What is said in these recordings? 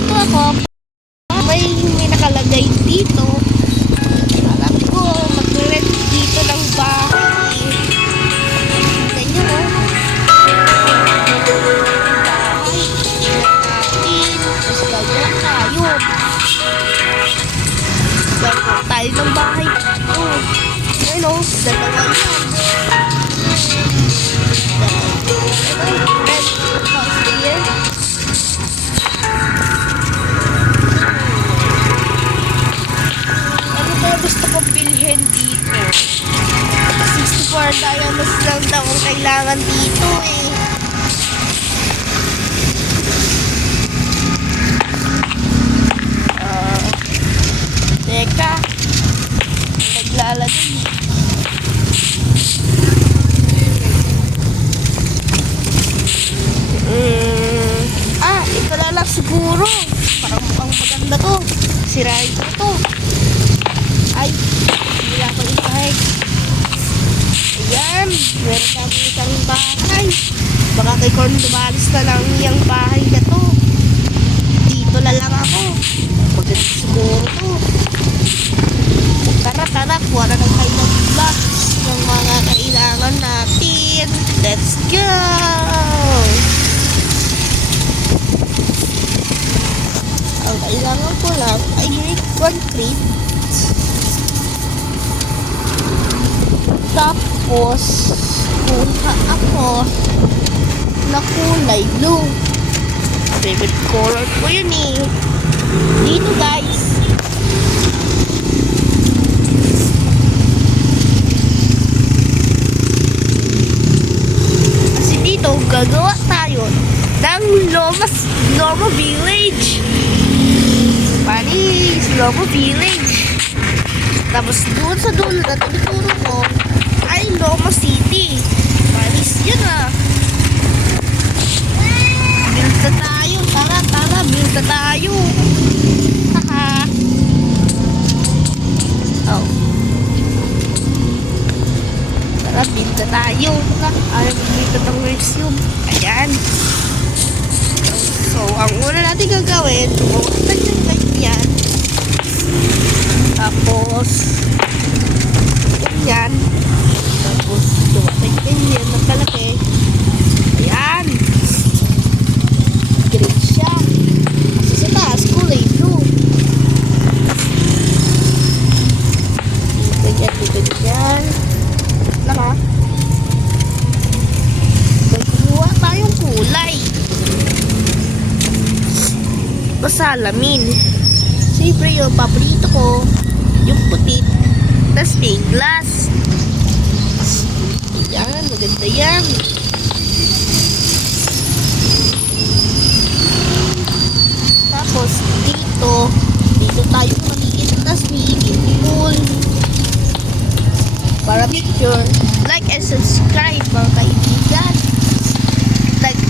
nandito ako. May nakalagay dito. Alam ko, mag-rent dito ng bahay. Ganyan o. Bahay. Natin. Tapos gagawa tayo. Gagawa tayo ng bahay. Ayun o. Dalawa yan. Gusto ko bilhin dito. 64 diamonds lang daw ang kailangan dito eh. Teka. Naglalagay. Ito na lang siguro. Parang mukhang maganda to. Sirain ko to. Ay, hindi ako ipahig. Ayan, meron kami isang bahay. Baka kay Corn dumalis na lang yung bahay na to. Dito na lang ako. Maganda siguro to. Tara, kuha na ng kayo ng blocks ng mga kailangan natin. Let's go! Ang kailangan ko lang ay concrete. Tapos, kuha ako na kulay blue. Favorite color ko yun eh. Dito guys. Kasi dito, gagawa tayo ng Loma Village. Panis, Loma Village. Tapos doon sa dulo na tinuturo ko ay Loma City. Panis yun ah. Build na tayo. Tara, build na tayo. Haha. Oh. Tara, build na tayo. Ayaw build na ng resume. Ayan. So, ang una natin gagawin, bumaktan yung ganyan. Tapos, ganyan. Tapos, dumating ganyan ng kalaki. Ayan. Green siya. Kasi sa taas, kulay blue. Ganyan. Laka. Magkuha tayong kulay. Masalamin. Siyempre yung paborito ko, yung puti, na stained glass. Yan, maganda yan. Tapos dito tayo maliit na swimming pool. Para picture, like and subscribe mga kaibigan. Like.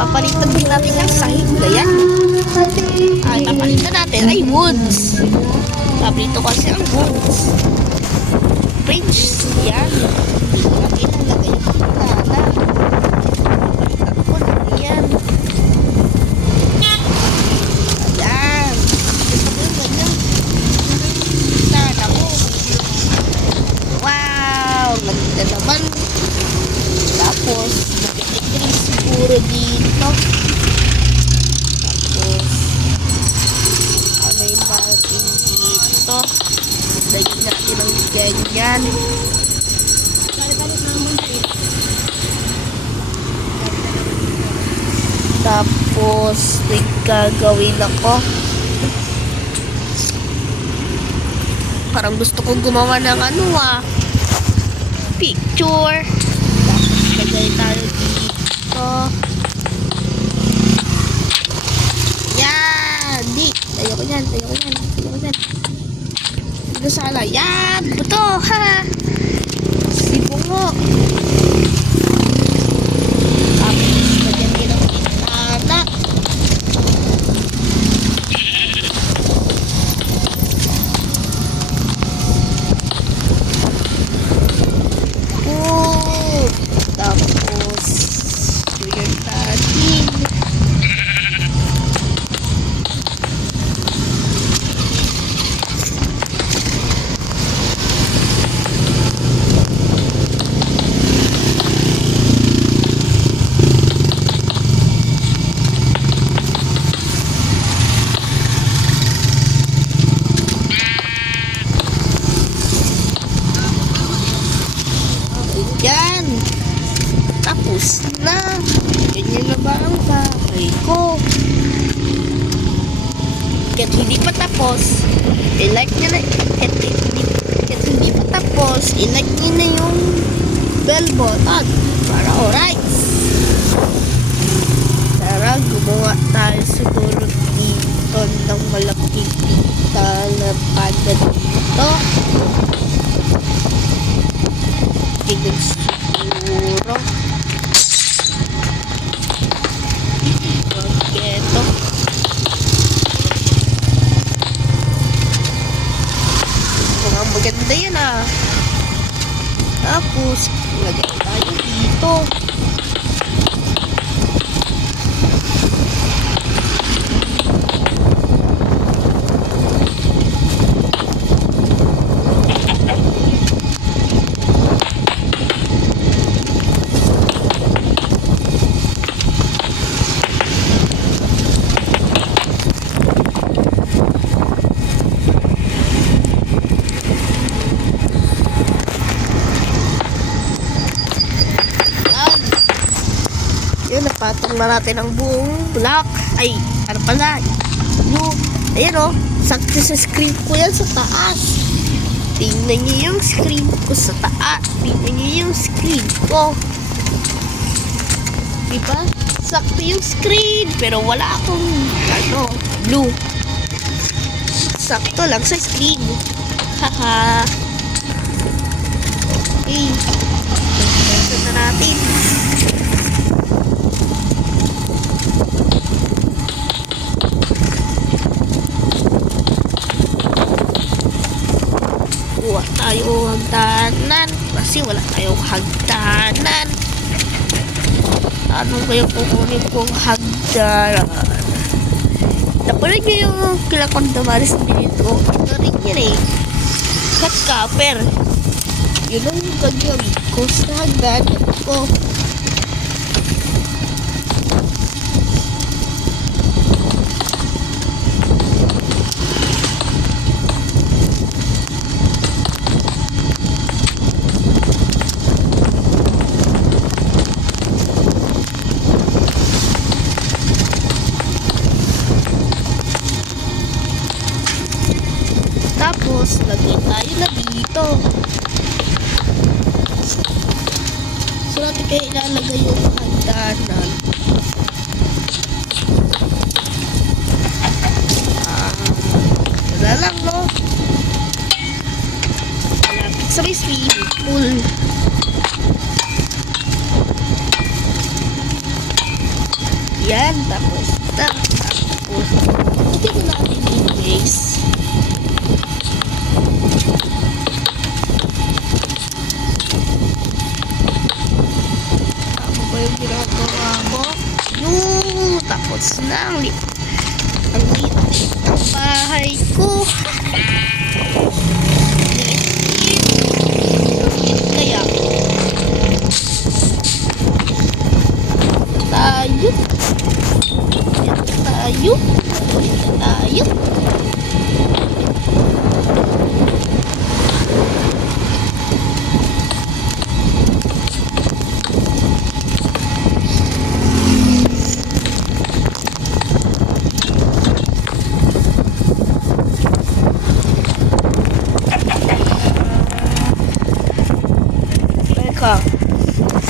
Papalitan din natin yung sahig. Ayan. Ay, papalitan natin ay woods. Paborito kasi ang woods. Bridge. Yan. Dito natin ilalagay yung pintana. Papalitan ko na yan. Ayan. Ganyan. Pintana ko. Wow. Ganda naman. Tapos, napitigil siguro dito. Tapos, may marking dito. Lagyan natin ng ganyan. Tapos, gagawin ako. Parang gusto kong gumawa ng picture. Tapos, lagay tayo dito. Yan! Tayo ko yan. Dito sana. Yan! Buto! Ha! Si Bungo. Tapos, lagyan din ang pintana. Kahit hindi pa tapos, i-like nyo na. Kahit hindi pa tapos, i-like nyo na yung bell button para alright. Tara, gumawa tayo siguro dito ng malaking pita na panda dito. Tigil siguro. Ito. Mukhang maganda yan ah. Tapos, lagay tayo dito. Napatong na natin ang buong block. Ay, ano pala? Yung, ayan o, sakto sa screen ko yan sa taas. Tingnan niyo yung screen ko sa taas. Tingnan niyo yung screen ko. Diba? Sakto yung screen. Pero wala akong, blue. Sakto lang sa screen. Haha. Okay. Ito na natin. Kuha tayo hagdanan kasi wala tayong hagdanan. Ano kayo kukunin kong hagdanan? Napanood nyo yung kilakon damaris dito. Ito rin yun eh. Cut copper. Yun ang gagamit ko sa hagdanan ko. Tapos, lagyan tayo na dito. So, natin kayo ilalagay yung hagdanan. Wala lang, no? Malapit sa may swimming pool. Yan, tapos, hindi ko natin yung base. Yung ginagawa ko tapos na ang liit ng bahay ko. Kaya tayo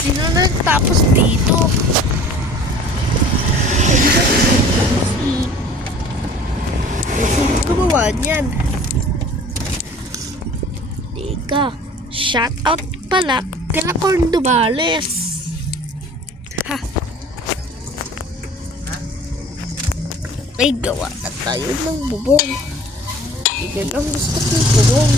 sino na tapos dito? Sino gumawa niyan? Teka, shout out pala kila Corndubales. Ha? May gawa na tayo ng bubong. Yan ang gusto kong bubong.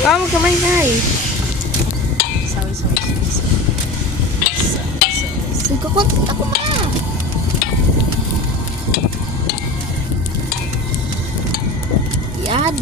Kamu kamay na eh. Sorry. Nagkakot ako na. Yan.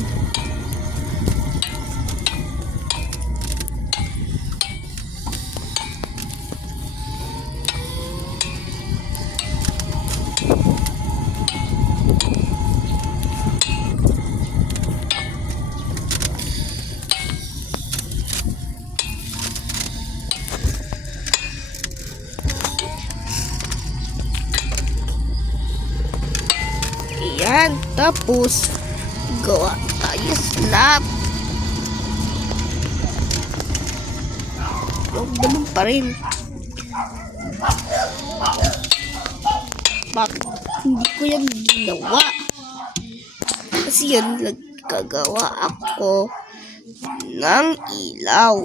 Yan, tapos gawa tayo slab. Huwag naman pa rin. Bakit hindi ko yan ginawa? Kasi yan nagkagawa ako ng ilaw.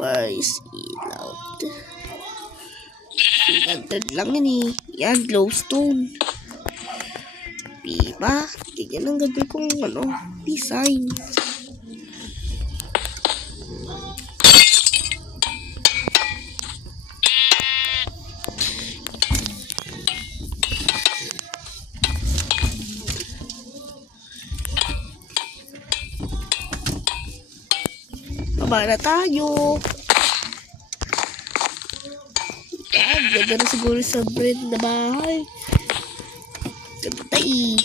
Where is ilaw? Ganda lang yan eh. Yan, glowstone. Diba? Tignan ang ganda kong design. Baba na tayo. Ganda na siguro sa bread na bahay. Ganda tayo.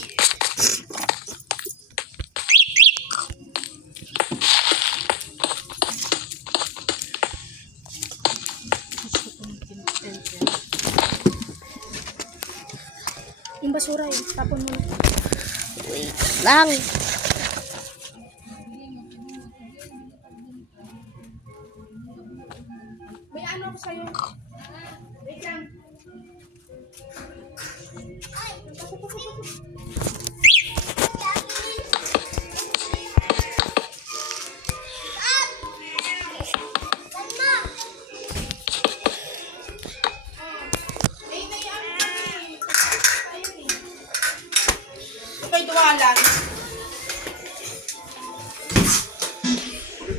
Yung basura eh, tapon mo na. Wait lang. May ano ako sa'yo. Wait lang.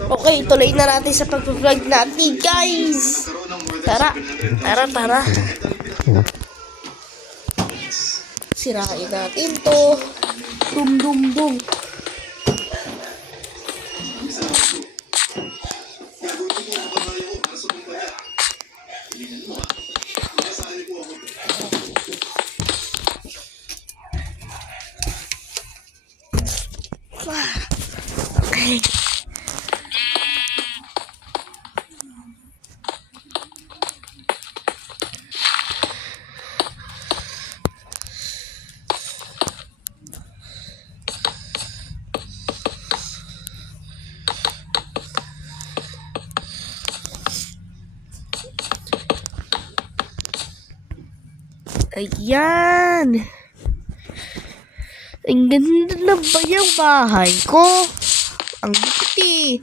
Okay, tuloy na natin sa pag-vlog natin, guys. Tara. Sirain natin to. Dum. Okay. Ayan. Ang ganda na ba yung bahay ko? Ang buti.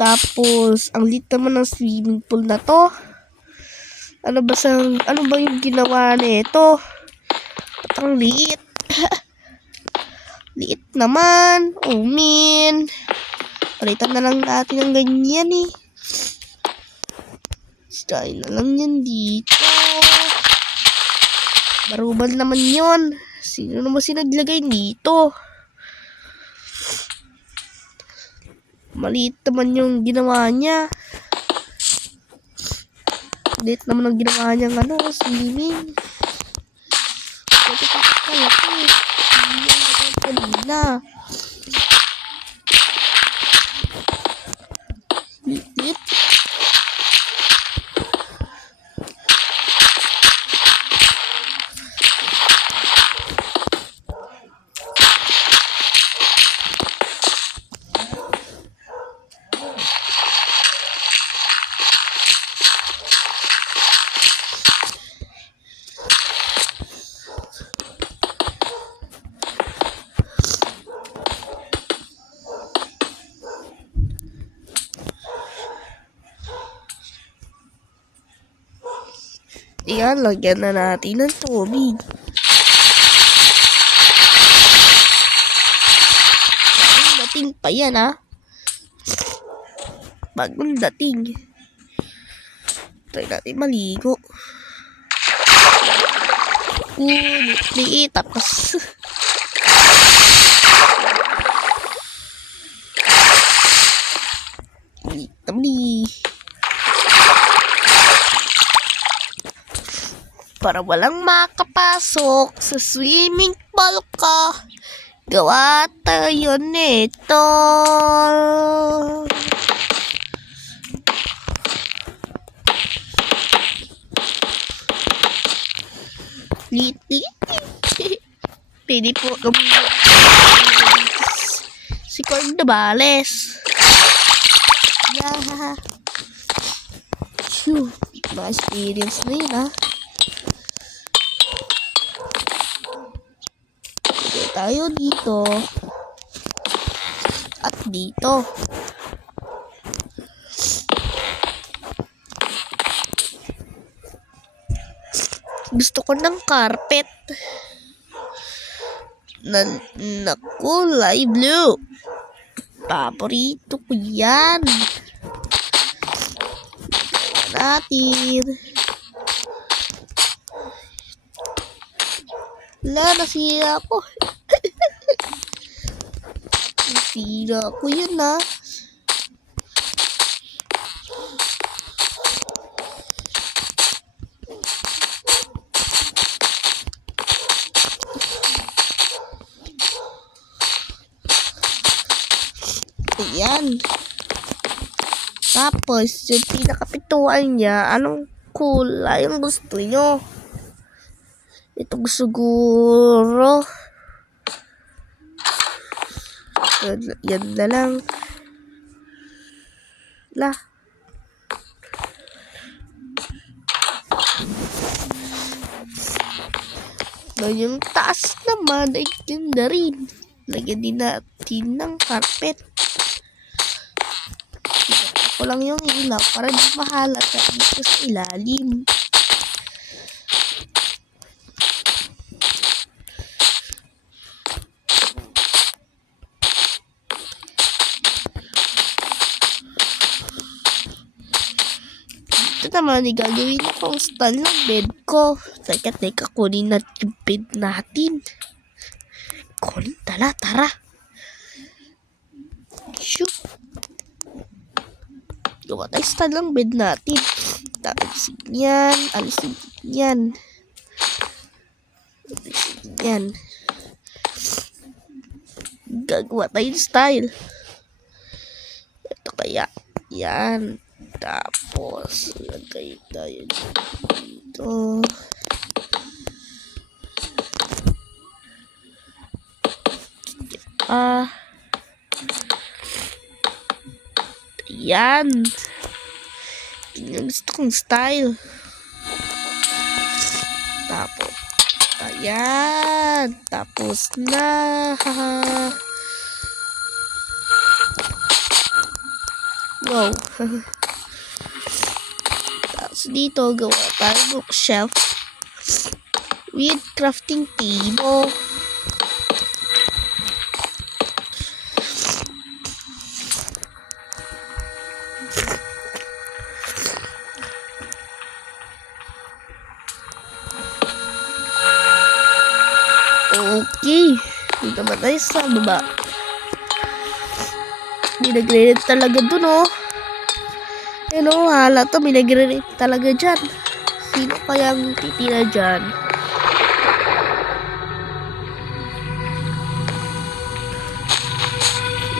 Tapos, ang lit naman ng swimming pool na to. Ano ba yung ginawa nito? At ang liit. Liit naman. Umin. Palitan na lang natin ng ganyan eh. Style na lang yan dito. Marubal naman yun. Sino naman sinaglagay dito? Maliit naman yung ginawa niya. Maliit naman ang ginawa niya swimming. Ito kalaki. Hindi yan kanina. Liit. Yan, lagyan na natin ng tubig. Ang dating pa yan, ha? Bagong dating. Try natin maligo. Liit. Tapos, tabli. Para walang makapasok sa swimming pool ko. Gawa tayo nito. Liit. Pwede po gawin si Cordobales. Yeah. Phew. Ma-experience na yun, ha? Okay, tayo dito. At dito. Gusto ko ng carpet na kulay blue. Paborito ko yan. Natin. Wala, nasira ko. Nasira ko yun, ha. Ayan. Tapos, yung pinakapituan niya, anong kulay ang gusto nyo? Ito siguro. Yan na lang. Lah. Na yung taas naman ay ganda rin. Lagyan din natin ng carpet. Ko lang yung ilaw para di mahalata dito sa ilalim. Ito naman, gagawin ko ang stand ng bed ko. Teka, kunin natin yung bed natin. Kunin, tara. Shoot. Gawa tayo stand ng bed natin. Alisin yan. Gagawa tayo ng style. Ito kaya. Yan. Tapos, lagay tayo dito. Yan. Yung gusto kong style. Tapos, ayan. Tapos na. Wow. Tapos dito, gawa tayo bookshelf with crafting table. Okay. Dito naman tayo sa baba. May nagre-rent talaga dun, oh. Hello, halata may nagre-rent talaga dyan. Sino kayang titira dyan?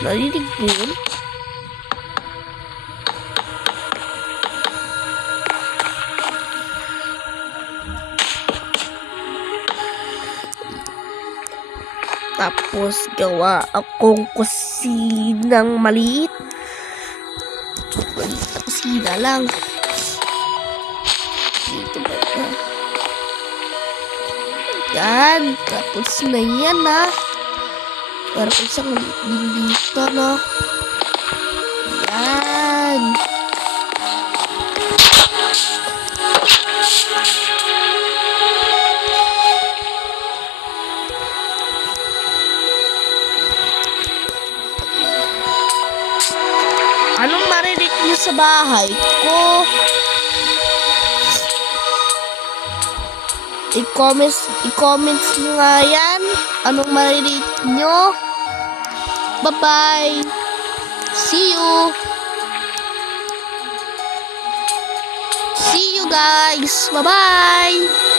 Narinig mo yun? Tapos gawa akong kusinang maliit. Maliit na kusina lang. Dito ba na? Yan. Tapos na yan, ha. Para kung isang maliit din dito, no? Yan. sa bahay ko. I-comments nyo nga yan. Anong marirate nyo? Bye-bye. See you. See you guys. Bye-bye.